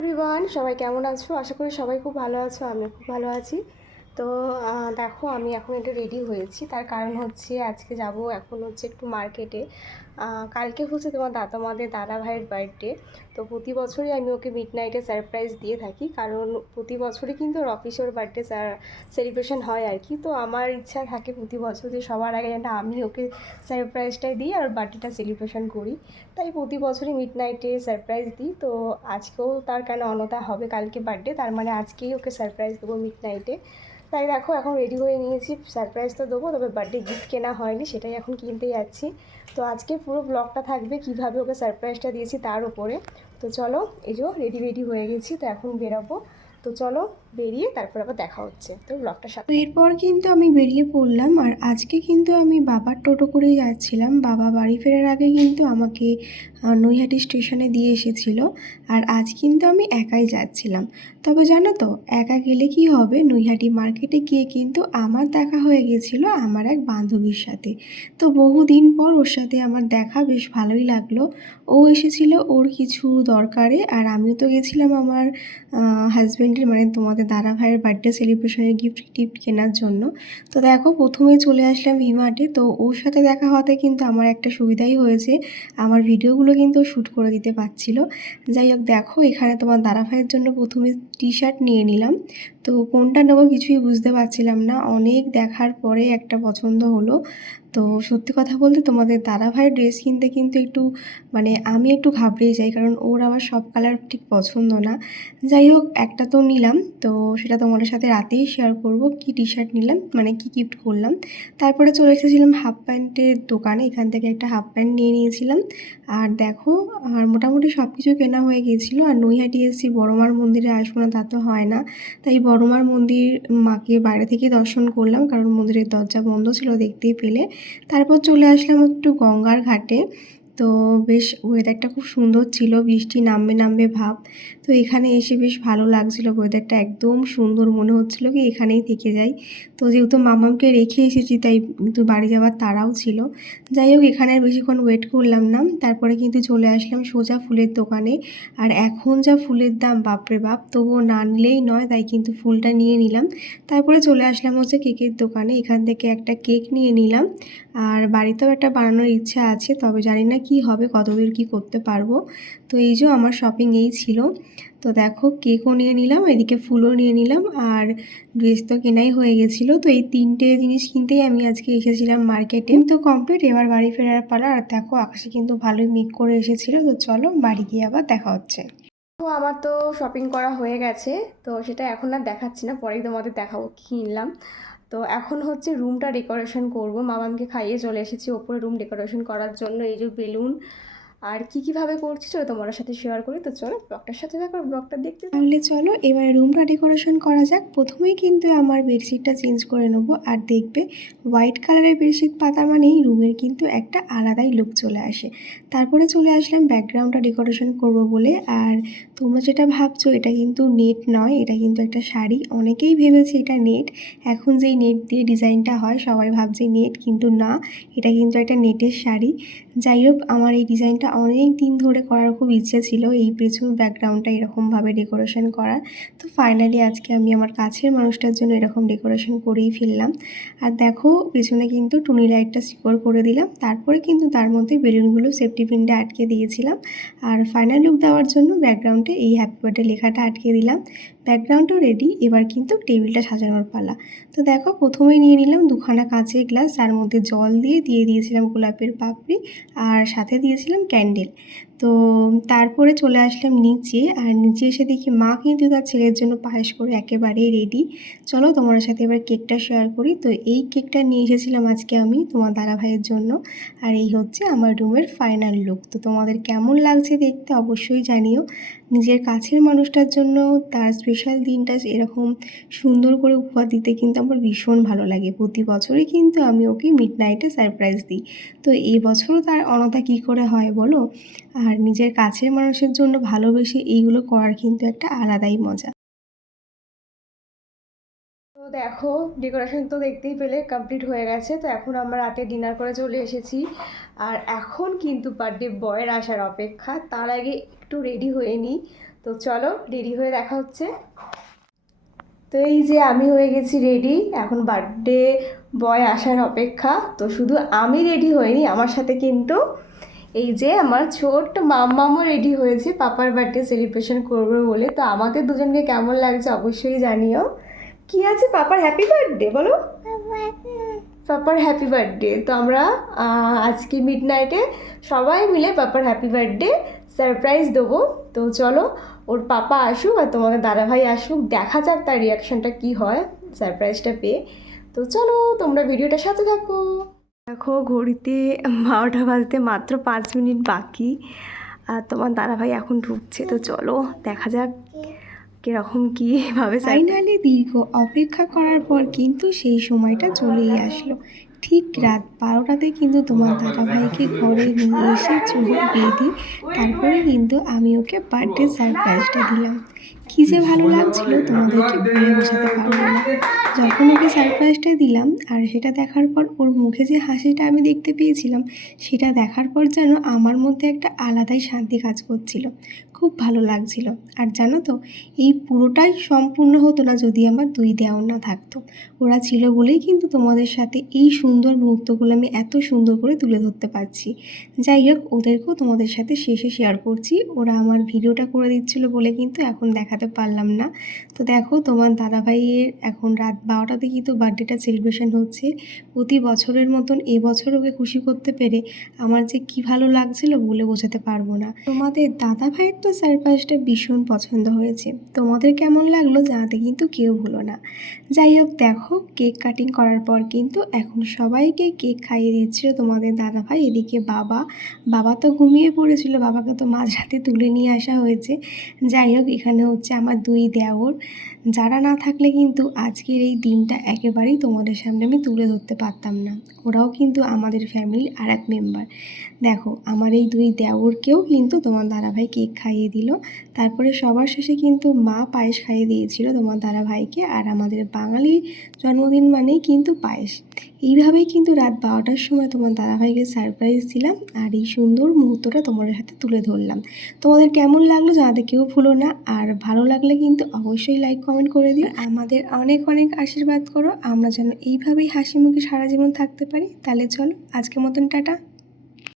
Everyone, সবাই কেমন আছো? আশা করি সবাই খুব ভালো আছো। আমি খুব ভালো আছি। তো দেখো, আমি এখন একটু রেডি হয়েছি। তার কারণ হচ্ছে আজকে যাব, এখন হচ্ছে একটু মার্কেটে। কালকে হচ্ছে তোমাদের দাদা ভাইয়ের বার্থডে। তো প্রতি বছরই আমি ওকে মিড নাইটে সারপ্রাইজ দিয়ে থাকি, কারণ প্রতি বছরই কিন্তু ওর অফিসে ওর বার্থডে সেলিব্রেশন হয় আর কি। তো আমার ইচ্ছা থাকে প্রতি বছর যে সবার আগে যেন আমি ওকে সারপ্রাইজটাই দিই আর বার্থডেটা সেলিব্রেশন করি। তাই প্রতি বছরই মিড নাইটে সারপ্রাইজ দিই। তো আজকেও তার কেন অন্যথা হবে, কালকে বার্থডে, তার মানে আজকেই ওকে সারপ্রাইজ দেবো মিড নাইটে। তাই দেখো, এখন রেডি হয়ে নিয়েছি। সারপ্রাইজ তো দেবো, তবে বার্থডে গিফট কেনা হয়নি, সেটাই এখন কিনতে যাচ্ছি। তো আজকে পুরো ব্লগটা থাকবে কীভাবে ওকে সারপ্রাইজটা দিয়েছি তার উপরে। তো চলো, এই যে রেডি হয়ে গেছি, তো এখন বেরোবো। তো চলো, বেরিয়ে তারপর আবার দেখা হচ্ছে। তো ব্লগটার সাথে এরপর কিন্তু আমি বেরিয়ে পড়লাম। আর আজকে কিন্তু আমি বাবার টোটো করেই যাচ্ছিলাম। বাবা বাড়ি ফেরার আগে কিন্তু আমাকে নৈহাটি স্টেশনে দিয়ে এসেছিল। আর আজ কিন্তু আমি একাই যাচ্ছিলাম। তবে জানো তো, একা গেলে কি হবে, নৈহাটি মার্কেটে গিয়ে কিন্তু আমার দেখা হয়ে গেছিলো আমার এক বান্ধবীর সাথে। তো বহুদিন পর ওর সাথে আমার দেখা, বেশ ভালোই লাগলো। ও এসেছিল ওর কিছু দরকারে, আর আমিও তো গেছিলাম আমার হাজব্যান্ডের, মানে তোমাদের দাদা ভাইয়ের বার্থডে সেলিব্রেশনের গিফট কেনার জন্য। তো দেখো, প্রথমে চলে আসলাম ভি-মার্টে। তো ওর সাথে দেখা হওয়াতে কিন্তু আমার একটা সুবিধাই হয়েছে, আমার ভিডিওগুলো কিন্তু শ্যুট করে দিতে পারছিল। যাই হোক, দেখো এখানে তোমার দাদা ভাইয়ের জন্য প্রথমে টি শার্ট নিয়ে নিলাম। তো কোনটা নেবো কিছুই বুঝতে পারছিলাম না, অনেক দেখার পরে একটা পছন্দ হলো। তো সত্যি কথা বলতে তোমাদের দাদা ভাইয়ের ড্রেস কিনতে কিন্তু একটু, মানে আমি একটু ঘাবড়েই যাই, কারণ ওর আবার সব কালার ঠিক পছন্দ না। যাই হোক, একটা তো নিলাম, তো সেটা তোমাদের সাথে রাতেই শেয়ার করব কি টি শার্ট নিলাম, মানে কি গিফট করলাম। তারপরে চলে এসেছিলাম হাফ প্যান্টের দোকানে, এখান থেকে একটা হাফ প্যান্ট নিয়ে নিয়েছিলাম। আর দেখো, আর মোটামুটি সব কিছু কেনা হয়ে গিয়েছিলো। আর নৈহাটি এসেছি, বড়মার মন্দিরে আসবো না তা তো হয় না, তাই বড়মার মন্দির মাকে বাইরে থেকেই দর্শন করলাম, কারণ মন্দিরের দরজা বন্ধ ছিল, দেখতেই পেলে। তারপর চলে আসলাম একটু গঙ্গার ঘাটে। তো বেশ ওয়েদারটা খুব সুন্দর ছিল, বৃষ্টি নামবে নামবে ভাব। তো এখানে এসে বেশ ভালো লাগছিল, ওয়েদারটা একদম সুন্দর, মনে হচ্ছিল কি এখানেই থেকে যাই। তো যেহেতু মামামকে রেখে এসেছি, তাই কিন্তু বাড়ি যাওয়ার তাড়াও ছিল। যাই হোক, এখানে আর বেশিক্ষণ ওয়েট করলাম না, তারপরে কিন্তু চলে আসলাম সোজা ফুলের দোকানে। আর এখন যা ফুলের দাম, বাপরে বাপ, তবুও না নিলেই নয়, তাই কিন্তু ফুলটা নিয়ে নিলাম। তারপরে চলে আসলাম হচ্ছে কেকের দোকানে, এখান থেকে একটা কেক নিয়ে নিলাম। আর বাড়িতেও একটা বানানোর ইচ্ছা আছে, তবে জানি না কি হবে, কতদূর কি করতে পারবো। তো এই যে আমার শপিং এই ছিল। তো দেখো, কেকও নিয়ে নিলাম, এদিকে ফুলও নিয়ে নিলাম, আর ড্রেস তো কেনাই হয়ে গেছিলো। তো এই তিনটে জিনিস কিনতেই আমি আজকে এসেছিলাম মার্কেটে। তো কমপ্লিট, এবার বাড়ি ফেরার পালা। আর দেখো, আকাশে কিন্তু ভালোই মেঘ করে এসেছিলো। তো চলো, বাড়ি গিয়ে আবার দেখা হচ্ছে। তো আমার তো শপিং করা হয়ে গেছে। তো সেটা এখন আর দেখাচ্ছি না, পরেই তোমাদের দেখাবো কী কিনলাম। তো এখন হচ্ছে রুমটা ডেকোরেশন করব। মামামকে খাইয়ে চলে এসেছি ওপরে রুম ডেকোরেশন করার জন্য। এই যে বেলুন আর কীভাবে করছি চলো তোমার সাথে শেয়ার করি। তো চলো, ব্লগটার সাথে দেখো, ব্লগটা দেখতে। তাহলে চলো এবার রুমটা ডেকোরেশন করা যাক। প্রথমেই কিন্তু আমার বেডশিটটা চেঞ্জ করে নেবো। আর দেখবে, হোয়াইট কালারের বেডশিট পাতা মানেই রুমের কিন্তু একটা আলাদাই লুক চলে আসে। তারপরে চলে আসলাম ব্যাকগ্রাউন্ডটা ডেকোরেশন করব বলে। আর তোমরা যেটা ভাবছো, এটা কিন্তু নেট নয়, এটা কিন্তু একটা শাড়ি। অনেকেই ভেবেছে এটা নেট, এখন যেই নেট দিয়ে ডিজাইনটা হয় সবাই ভাবছে নেট, কিন্তু না, এটা কিন্তু একটা নেটের শাড়ি। যাই হোক, আমার এই ডিজাইনটা অনেক দিন ধরে করার খুব ইচ্ছে ছিল, এই পেছন ব্যাকগ্রাউন্ডটা এরকমভাবে ডেকোরেশন করার। তো ফাইনালি আজকে আমি আমার কাছের মানুষটার জন্য এরকম ডেকোরেশন করেই ফেললাম। আর দেখো, পেছনে কিন্তু টুনি লাইটটা সিকিউর করে দিলাম, তারপরে কিন্তু তার মধ্যে বেলুনগুলো সেফটি পিনটা আটকে দিয়েছিলাম। আর ফাইনাল লুক দেওয়ার জন্য ব্যাকগ্রাউন্ডে এই হ্যাপি বার্থডে লেখাটা আটকে দিলাম। ব্যাকগ্রাউন্ডটাও রেডি, এবার কিন্তু টেবিলটা সাজানোর পালা। তো দেখো, প্রথমেই নিয়ে নিলাম দুখানা কাঁচের গ্লাস, তার মধ্যে জল দিয়ে দিয়েছিলাম গোলাপের পাপড়ি, আর সাথে দিয়েছিলাম ক্যান্ডেল। তো তারপরে চলে আসলাম নিচে, আর নিচে এসে দেখি মা কিন্তু তার ছেলের জন্য পায়েস করে একেবারেই রেডি। চলো তোমার সাথে এবার কেকটা শেয়ার করি। তো এই কেকটা নিয়ে এসেছিলাম আজকে আমি তোমার দাদা ভাইয়ের জন্য। আর এই হচ্ছে আমার রুমের ফাইনাল লুক। তো তোমাদের কেমন লাগছে দেখতে অবশ্যই জানিও। নিজের কাছের মানুষটার জন্য তার স্পেশাল দিনটা এরকম সুন্দর করে উপহার দিতে কিন্তু আমার ভীষণ ভালো লাগে। প্রতি বছরই কিন্তু আমি ওকে মিড নাইটে সারপ্রাইজ দিই। তো এই বছরও তার অনথা কী করে হয় বলো। আর নিজের কাছের মানুষের জন্য ভালোবেসে এইগুলো করার কিন্তু একটা আলাদাই মজা। তো দেখো, ডেকোরেশন তো দেখতেই পেলে কমপ্লিট হয়ে গেছে। তো এখন আমরা রাতে ডিনার করে চলে এসেছি। আর এখন কিন্তু বার্থডে বয়ের আসার অপেক্ষা, তার আগে একটু রেডি হয়ে নিই। তো চলো রেডি হয়ে দেখা হচ্ছে। তো এই যে আমি হয়ে গেছি রেডি, এখন বার্থডে বয় আসার অপেক্ষা। তো শুধু আমি রেডি হইনি, আমার সাথে কিন্তু এই যে আমার ছোট্ট মাম্মামও রেডি হয়েছে পাপার বার্থডে সেলিব্রেশন করবে বলে। তো আমাদের দুজনকে কেমন লাগছে অবশ্যই জানিও। কি আছে পাপার হ্যাপি বার্থডে বলো, পাপার হ্যাপি বার্থডে। তো আমরা আজকে মিডনাইটে সবাই মিলে পাপার হ্যাপি বার্থডে সারপ্রাইজ দেবো। তো চলো ওর পাপা আসুক আর তোমাদের দাদাভাই আসুক, দেখা যাক তার রিয়াকশানটা কী হয় সারপ্রাইজটা পেয়ে। তো চলো তোমরা ভিডিওটার সাথে থাকো। দেখো ঘড়িতে 12টা বাজতে মাত্র 5 মিনিট বাকি, আর তোমার দাদাভাই এখন ঢুকছে। তো চলো দেখা যাক কীরকম কীভাবে। ফাইনালি দীর্ঘ অপেক্ষা করার পর কিন্তু সেই সময়টা চলেই আসলো। ঠিক রাত 12টাতে কিন্তু তোমার দাদাভাইকে ঘরে নিয়ে এসে চুল বেঁধে তারপরে কিন্তু আমি ওকে বার্থডে সারপ্রাইজটা দিলাম। কী যে ভালো লাগছিল তোমাদেরকে বলে বোঝাতে পারবো না। যখন ওকে সারপ্রাইজটা দিলাম আর সেটা দেখার পর ওর মুখে যে হাসিটা আমি দেখতে পেয়েছিলাম, সেটা দেখার পর যেন আমার মধ্যে একটা আলাদাই শান্তি কাজ করছিল, খুব ভালো লাগছিল। আর জানো তো, এই পুরোটাই সম্পূর্ণ হতো না যদি আমার 2 দেওর না থাকতো। ওরা ছিল বলেই কিন্তু তোমাদের সাথে এই সুন্দর মুহূর্তগুলো আমি এত সুন্দর করে তুলে ধরতে পারছি। যাই হোক, ওদেরকেও তোমাদের সাথে শেষে শেয়ার করছি। ওরা আমার ভিডিওটা করে দিচ্ছিলো বলে কিন্তু এখন দেখাতে পারলাম না। তো দেখো তোমার দাদাভাইয়ের এখন রাত 12টাতে কিন্তু বার্থডেটা সেলিব্রেশন হচ্ছে। প্রতি বছরের মতন এবছর ওকে খুশি করতে পেরে আমার যে কী ভালো লাগছিল বলে বোঝাতে পারবো না। তোমাদের দাদাভাইয়ের তো সারপ্রাইজটা ভীষণ পছন্দ হয়েছে, তোমাদের কেমন লাগলো জানাতে কিন্তু কেউ ভুলো না। যাই হোক, দেখো কেক কাটিং করার পর কিন্তু এখন সবাইকে কেক খাইয়ে দিচ্ছিল তোমাদের দাদাভাই। এদিকে বাবা তো ঘুমিয়ে পড়েছিল, বাবাকে তো মাঝরাতে তুলে নিয়ে আসা হয়েছে। যাই হোক, এখানে হচ্ছে আমার 2 দেওর, যারা না থাকলে কিন্তু আজকের এই দিনটা একেবারেই তোমাদের সামনে আমি তুলে ধরতে পারতাম না। ওরাও কিন্তু আমাদের ফ্যামিলির আর এক মেম্বার। দেখো আমার এই 2 দেওরকেও কিন্তু তোমার দাদাভাই কেক খাইয়ে দিল। তারপরে সবার শেষে কিন্তু মা পায়েস খাইয়ে দিয়েছিল তোমার দাদাভাইকে। আর আমাদের বাঙালির জন্মদিন মানেই কিন্তু পায়েস। এইভাবেই কিন্তু রাত 12টার সময় তোমার দাদাভাইকে সারপ্রাইজ দিলাম আর এই সুন্দর মুহূর্তটা তোমাদের সাথে তুলে ধরলাম। তোমাদের কেমন লাগলো জানাতে কেউ ভুলো না। আর ভালো লাগলে কিন্তু অবশ্যই লাইক কমেন্ট করে দিও। আমাদের অনেক অনেক আশীর্বাদ করো, আমরা যেন এইভাবেই হাসি মুখে সারা জীবন থাকতে পারি। তাহলে চলো আজকের মতন টাটা।